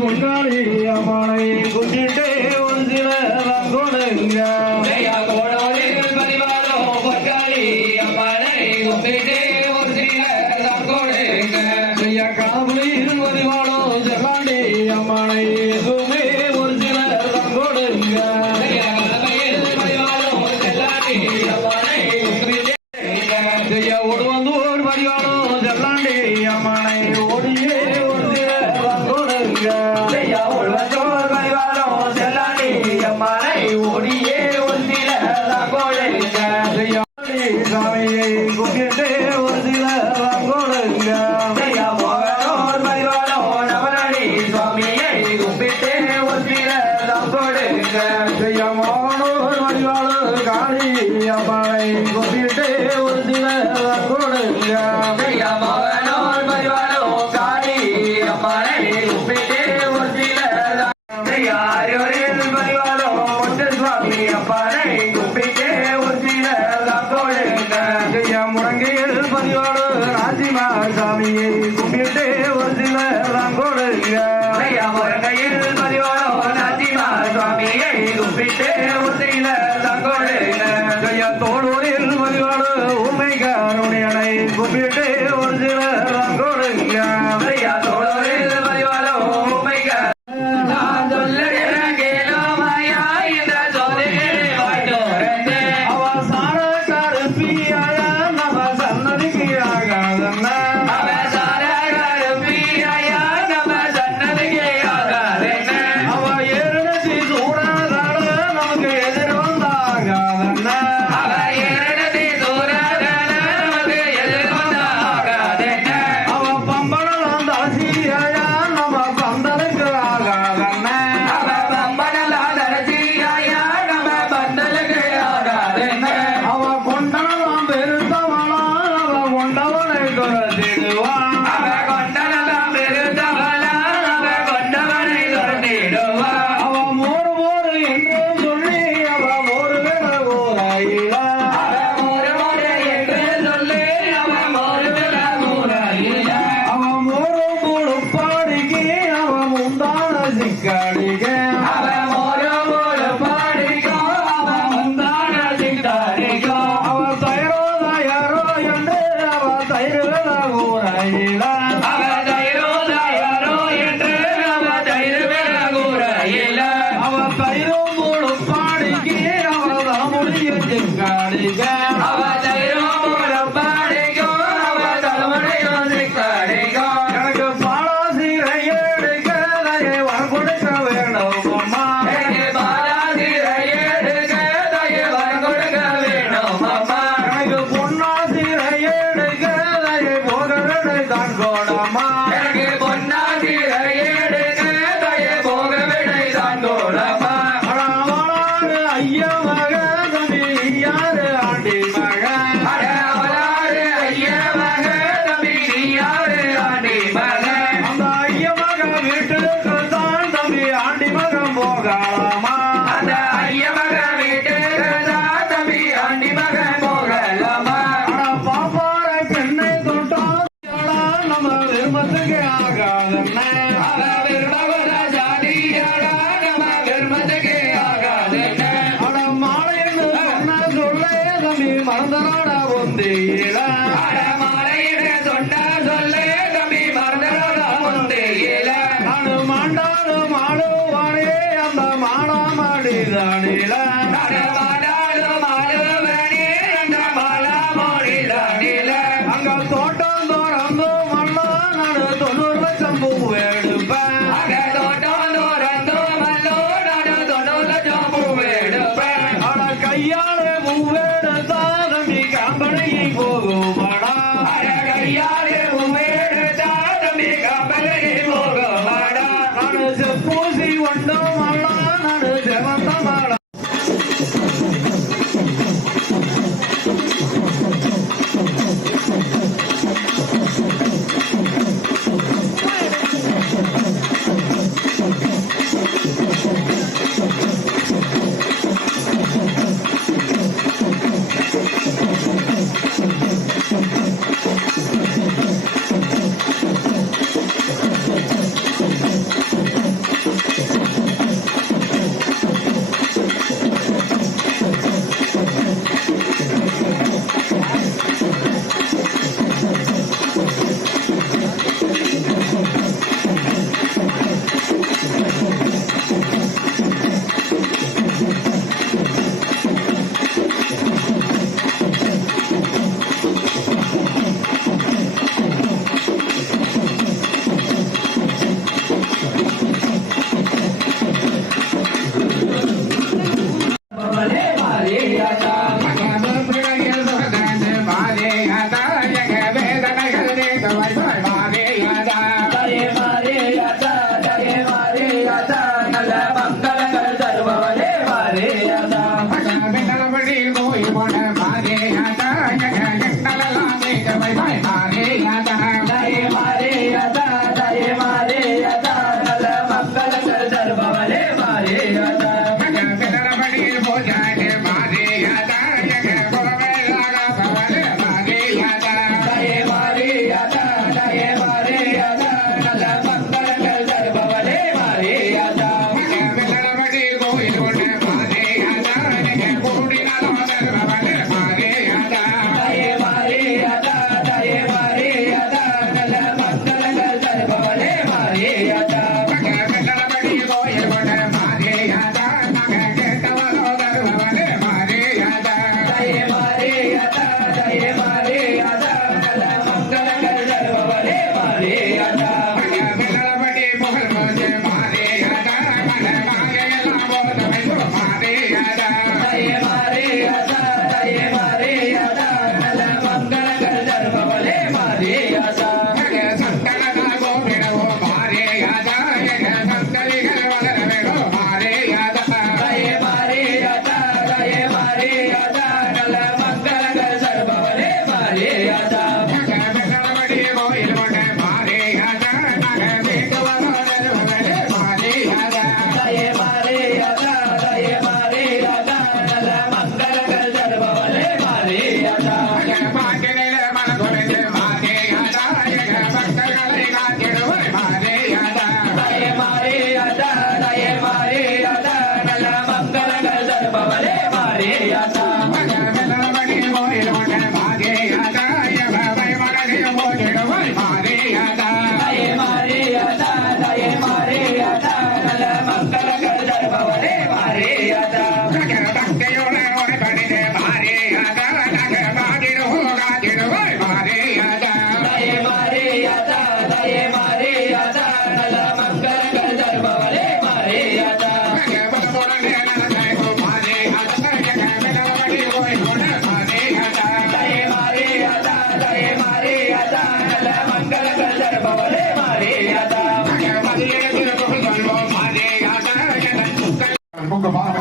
பொங்காளி அம்மானை கும்பிட்டு ஒரு சில கொடுங்க காவலில் வரிவாளோ செல்லாண்டி அம்மானை எதுவுமே ஒரு சிலர் தான் கொடுங்க ஒடுவந்தூர் வரிவாளோ செல்லாண்டி அம்மானை ஓடியே ஒரு சிலர் தான் கொடுங்க சாமியை கும்பிட்டு ஒரு சிலர் தான் கொடுங்க மானோர் வடிவாளர் காளி அம்மானை கும்பிட்டு ஒரு சிலர் தான் கொடுங்க முடங்கையில் பதிவாளர் ராஜிமா சாமியை கும்பிட்டு ஒரு சிலர் தான் கொடுங்க தோளூரில் பதிவாளர் உண்மை காரணியனை கும்பிட்டு ஒரு சிலர் தான் கொடுங்க மறந்தனாடா ஒந்தேயில நாடு மாண்டாடு மாடுவானே அந்த மாடா மாடிதானில அங்க தோட்டம் தோறந்து மண்ணா நாடு 90 லட்சம் பூ எடுப்பேன் கையாள பூவேடுத்தா தம்பி கம்பனையை போகுமாடா நாடு செப்பூசி ஒன்றும் மாடா நாடு செவந்த மாடா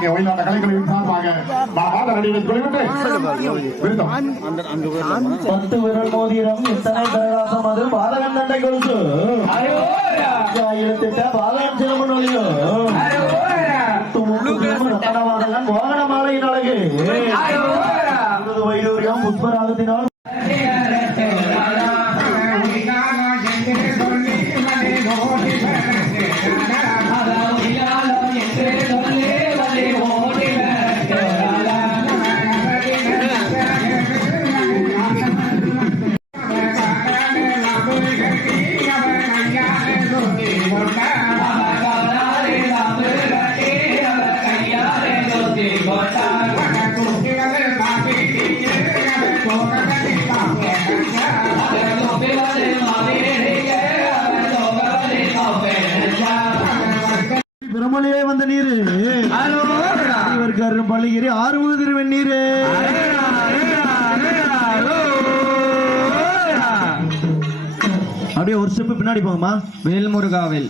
ஒயிலாட்ட கலைகளின் சார்பாக மாத நடிகை குறிப்பிட்டு 10 விரல் மோதிரம் இத்தனை பிரகாசம் அது பாதகன் தண்டை கொலுசு ஆயிரத்திட்ட பாதகன் சிலம்பு நொழியோ ரத்தனவாதகன் மோகன மாலையின் அழகு வைடூரியம் புஷ்பராகத்தினால் பிரமலையே வந்த நீரு பள்ளிகிரி ஆறுமுக திருவெண்ணீரு அப்படியே ஒரு ஸ்டெப் பின்னாடி போங்கம்மா. வேல்முருகாவில்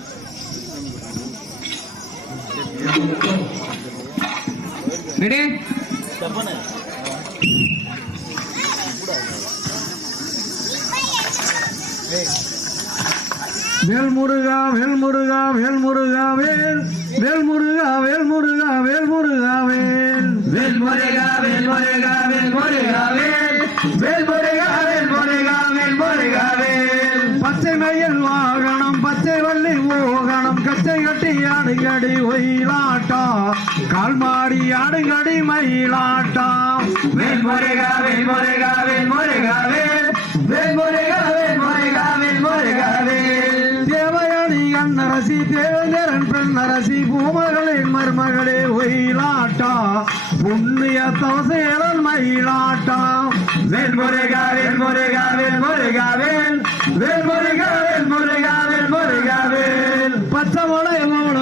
வேல்முருகா வேல்முருகா வேல்முருகா வேல் வேல்முருகா வேல்முருகா வேல்முருகா வேல் வேல்முருகா வேல்முருகா வேல்முருகா வேல் வேல்முருகா வேல்முருகா வேல்முருகா வேல் பச்சை மயில் வாகனம் பச்சை வள்ளி மோகனம் கச்சை கட்டி ஆடுங்கடி ஒயிலாட்டா கால்மாடி ஆடுங்கடி மயிலாட்டா வேல்முருகா வேல்முருகா வேல்முருகா வேல் வேல்முருகா வேல்முருகா வேல்முருகா வேல் தேவயானி அன்னரசி தேவேந்திரன் பெண்ணரசி பூமகளின் மருமகளே ஒயிலாட்டா புண்ணிய தவசேலன் மயிலாட்டா வேல்முருகா வேல்முருகா வேல்முருகா வேல் வேல்முருகா வேல்முருகா வேல்முருகா வேல் பச்சமலை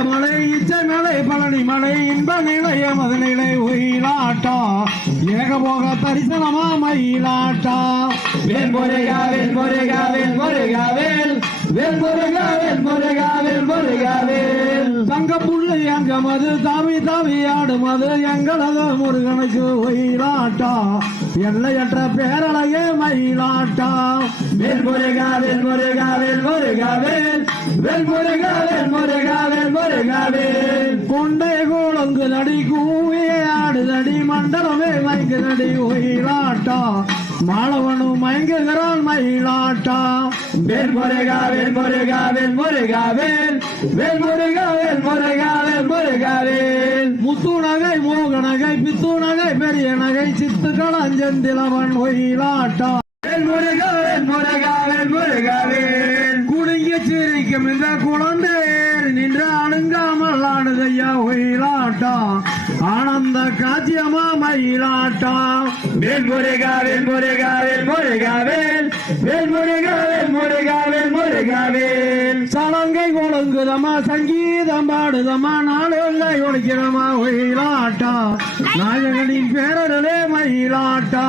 மலை இச்சமலை பழனி மலை இன்ப நிலைய மதுநிலை ஒயிலாட்டா ஏகபோக தரிசனமா மயிலாட்டா வேல்முருகா வேல்முருகா வேல்முருகா புள்ளி அங்கமது தாவி தாவி ஆடுமது எங்களது முருகனுக்கு ஒயிலாட்டா எல்லையற்ற பேரழகே மயிலாட்டா வேல் முருகா வேல் முருகா வேல் முருகா வேல் வேல் முருகா வேல் முருகா வேல் முருகா வேல் கொண்டை கோலங்கு நடி கூவியே ஆடுதடி மண்டலமே மயங்குதடி ஒயிலாட்டா மாளவனும் மயங்குகிறான் மயிலாட்டா வேல் முருகா வேல் முருகா வேல் முருகா வேல் வேல் முருகா வேல் முருகா வேல் முருகா வேல் முத்து நகை மோக நகை பித்து நகை பெரிய நகை சித்து களஞ்செந்திலவன் ஒயிலாட்டா வேல் முருகா வேல் முருகா வேல் முருகா வேல் குடுங்கி சிரிக்கும் இந்த குழந்தை நின்று அணுங்காமல் ஆடுதையா ஒயிலாட்டா ஆனந்த காட்சியமா மயிலாட்டா வேல் முருகா வேல் முருகா வேல் முருகா வேல் வேல் முருகா வேல் முருகா வேல் முருகா வேல் சலங்கை கொழுங்குதமா சங்கீதம் பாடுதமா நாடுகை ஒழிக்கிறமா ஒயிலாட்டா நாயகனின் பேரர்களே மயிலாட்டா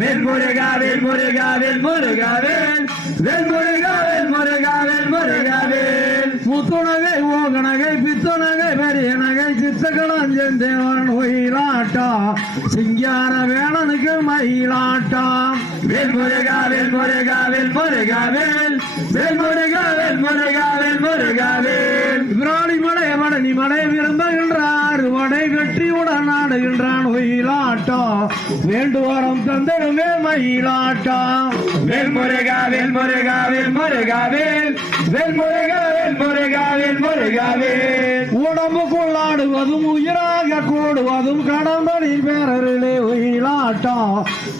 வேல் முருகா வேல் முருகா வேல் முருகா வேல் வேல் முருகா வேல் முருகா வேல் முருகா வேல் முத்துநகை ஓகநகை பித்துநகை பெரிய நகை சித்தகளஞ்செந்தேவன் ஒயிலாட்டா சிங்கார வேளனுக்கு மயிலாட்டா வேல் முருகா வேல் முருகா வேல் முருகா வேல் வேல் முருகா வேல் முருகா வேல் முருகா வேல் விராணி மடை மடனி மடை விரும்புகின்றார் மடை வெற்றியுடன் ஆடுகின்றான் ஒயிலாட்டா வேண்டுவாரம் தந்திடுமே மயிலாட்டா வேல் முருகா வேல் முருகா வேல் முருகா வேல் வேல் முருகா வேல் முருகா வேல் முருகா வேல் உடம்புக்குள் ஆடுவதும் உயிராக கூடுவதும் கடம்பனின் பேரரிலே ஒயிலாட்டா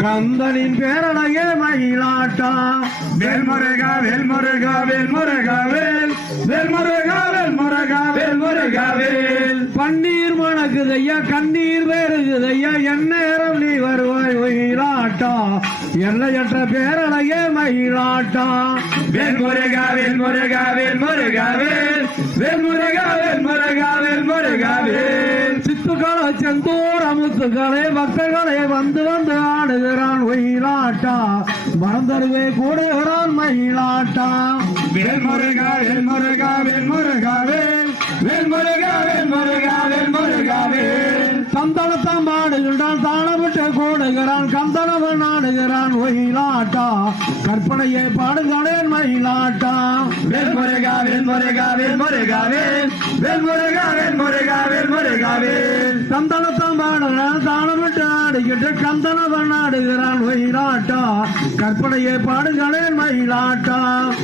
கந்தனின் பேரழகே மயிலாட்டா வேல் முருகா வேல் முருகா வேல் முருகா வேல் வேல் முருகா வேல் முருகா வேல் முருகா வேல் பன்னீர் மணக்குதையா கண்ணீர் வேறுகுதையா எந்நேரம் நீ வருவாய் ஒயிலாட்டா எல்லையற்ற பேரழகே மயிலாட்டா வேல் முருகா வேல் முருகா வேல் முருகா வேல் வேல் முருகா வேல் முருகா வேல் முருகா வேல் சித்துக்களை செந்தூர முத்துக்களே பக்தர்களே வந்து வந்து ஆடுகிறான் ஒயிலாட்டா மறந்தருவே கூடுகிறான் மயிலாட்டா வேல் முருகா வேல் முருகா வேல் முருகா வேல் வேல் முருகா வேல் முருகா வேல் முருகா வேல் கந்தனத்தாம் பாடுகின்றான் தாளமிட்டு கூடுகிறான் கந்தனவன் ஆடுகிறான் ஒயிலாட்டா கற்பனையை பாடுங்களேன் மயிலாட்டா வேல் முருகா வேல் முருகா வேல் முருகா வேல் வேல் முருகா வேல் முருகா வேல் முருகா வேல் கந்தனத்தாம் பாடுகிறான் தாளமிட்டு ஆடுகிட்டு கந்தனவன் ஆடுகிறான் ஒயிலாட்டா கற்பனையை பாடுங்களேன் மயிலாட்டா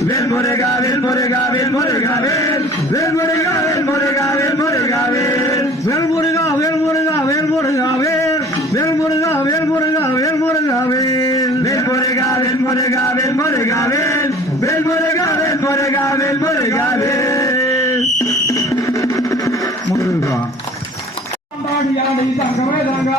வேல் முருகா வேல் முருகா வேல் முருகா வேல் வேல் முருகா வேல் முருகா வேல் முருகா வேல் வேல் முருகா வேல் முருகா வேல் முருகா வேல் வேல் முருகா வேல் முருகா வேல் முருகா வேல் வேல் முருகா வேல் முருகா வேல் முருகா வேல் வேல் முருகா வேல் முருகா வேல் முருகா வேல் முருகா பாடியாடி தங்கவே தாங்க